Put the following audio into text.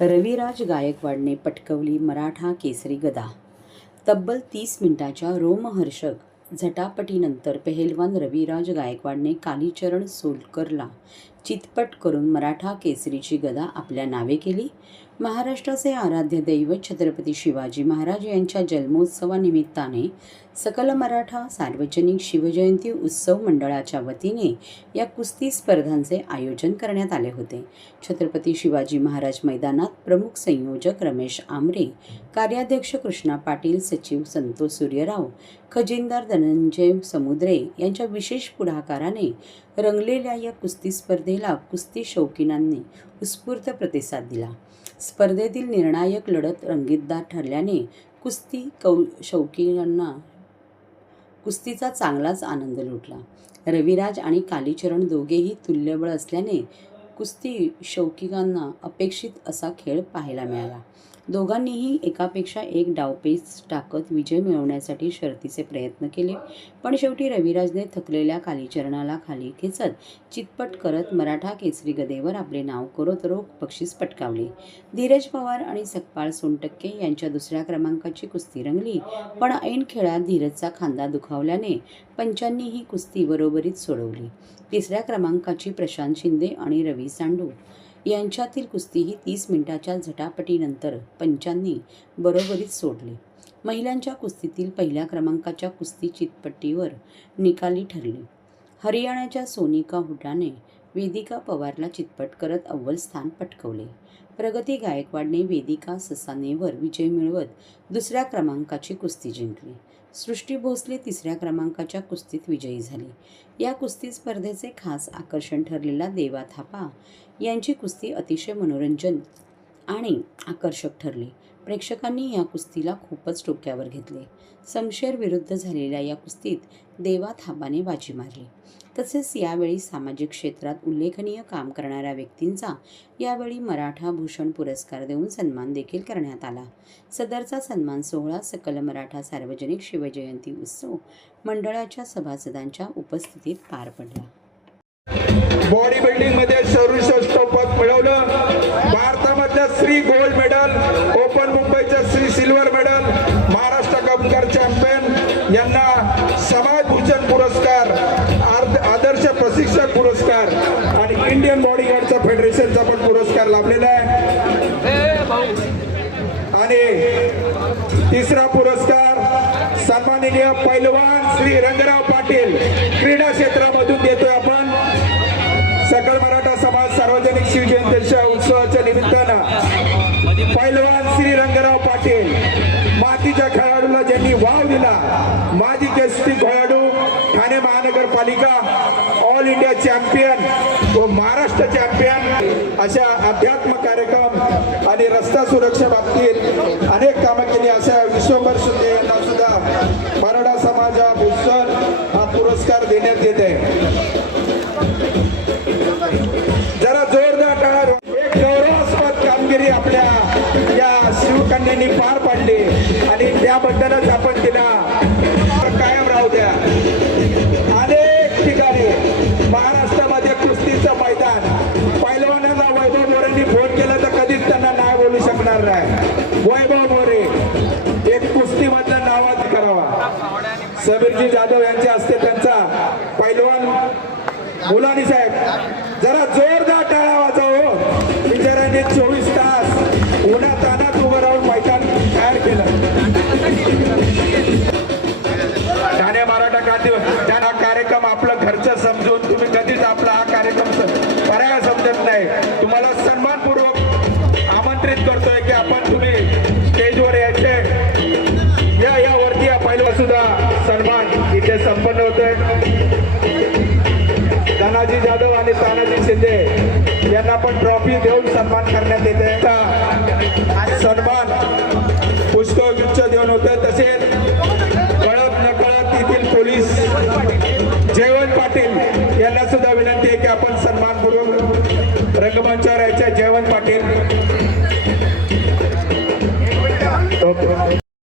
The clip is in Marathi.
रविराज गायकवाडने पटकवली मराठा केसरी गदा. तब्बल तीस मिनिटाच्या रोमहर्षक झटापटीनंतर पेहेलवान रविराज गायकवाडने कालीचरण सोलकरला चितपट करून मराठा केसरीची गदा आपल्या नावे केली. महाराष्ट्राचे आराध्य दैवत छत्रपती शिवाजी महाराज यांच्या जन्मोत्सवानिमित्ताने सकल मराठा सार्वजनिक शिवजयंती उत्सव मंडळाच्या वतीने या कुस्ती स्पर्धांचे आयोजन करण्यात आले होते. छत्रपती शिवाजी महाराज मैदानात प्रमुख संयोजक रमेश आमरे कार्याध्यक्ष कृष्णा पाटील सचिव संतोष सूर्यराव खजिनदार धनंजय समुद्रे यांच्या विशेष पुढाकाराने रंगलेल्या या कुस्ती स्पर्धेला कुस्ती शौकीनांनी उत्स्फूर्त प्रतिसाद दिला. स्पर्धेतील निर्णायक लढत रंगीतदार ठरल्याने कुस्ती कौ शौकीनांना कुस्तीचा चांगलाच आनंद लुटला. रविराज आणि कालीचरण दोघेही तुल्यबळ असल्याने कुस्ती शौकिकांना अपेक्षित असा खेळ पाहायला मिळाला. दोघांनीही एकापेक्षा एक डावपेच टाकत विजय मिळवण्यासाठी शर्तीचे प्रयत्न केले. पण शेवटी रविराजने थकलेल्या कालीचरणाला खाली खेचत चितपट करत मराठा केसरी गदेवर आपले नाव करत रोख बक्षीस पटकावले. धीरज पवार आणि सकपाळ सोनटक्के यांच्या दुसऱ्या क्रमांकाची कुस्ती रंगली. पण ऐन खेळात धीरजचा खांदा दुखावल्याने पंचांनी ही कुस्ती बरोबरीत सोडवली. तिसऱ्या क्रमांकाची प्रशांत शिंदे आणि रवी सांडू. यांच्यातील कुस्ती ही तीस मिनिटाच्या झटापटीनंतर पंचांनी बरोबरीत सोडली. महिलांच्या कुस्तीतील पहिल्या क्रमांकाच्या कुस्ती चितपट्टीवर निकाली ठरली. हरियाणाच्या सोनिका हुडाने वेदिका पवारला चितपट करत अव्वल स्थान पटकवले. प्रगती गायकवाडने वेदिका ससानेवर विजय मिळवत दुसऱ्या क्रमांकाची कुस्ती जिंकली. सृष्टी भोसले तिसऱ्या क्रमांकाच्या कुस्तीत विजयी झाली. या कुस्ती स्पर्धेचे खास आकर्षण ठरलेला देवा थापा यांची कुस्ती अतिशय मनोरंजन आणि आकर्षक ठरली. प्रेक्षकांनी या कुस्तीला खूपच डोक्यावर घेतले. समशेर विरुद्ध झालेल्या या कुस्तीत देवा थापाने बाजी मारली. तसेच यावेळी सामाजिक क्षेत्रात उल्लेखनीय काम करणाऱ्या व्यक्तींचा यावेळी मराठा भूषण पुरस्कार देऊन सन्मान देखील करण्यात आला. सदरचा सन्मान सोहळा सकल मराठा सार्वजनिक शिवजयंती उत्सव मंडळाच्या सभासदांच्या उपस्थितीत पार पडला. बॉडी बिल्डिंगमध्ये सर्वश्रेष्ठ पद मिळवलं. भारतामधल्या श्री गोल्ड मेडल ओपन मुंबईच्या श्री सिल्वर मेडल इंडियन बॉडीगार्डचा फेडरेशनचा पण पुरस्कार लाभलेला आहे. आणि तिसरा पुरस्कार सन्माननीय पैलवान श्री रंगराव पाटील क्रीडा क्षेत्रामधून देतोय आपण. सकल मराठा समाज सार्वजनिक शिवजयंतीच्या उत्सवाच्या निमित्तानं पैलवान श्री रंगराव पाटील मातीच्या खेळाडूला ज्यांनी वाव दिला माजी केसरी खेळाडू ऑल इंडिया चॅम्पियन व महाराष्ट्र चॅम्पियन अशा अध्यात्म कार्यक्रम आणि रस्ता सुरक्षा बाबतीत अनेक कामं केली अशा करणार नाही. वैभव मोरे एक कुस्ती मधलं करावा. समीरजी जाधव यांच्या हस्ते त्यांचा पैलवान मुलानी साहेब जरा जोरदार टाळा वाजव बिचाऱ्यांनी हो. चोवीस इथे संपन्न होतोय. धनाजी जाधव आणि तानाजी शिंदे यांना पण ट्रॉफी देऊन सन्मान करण्यात येते आता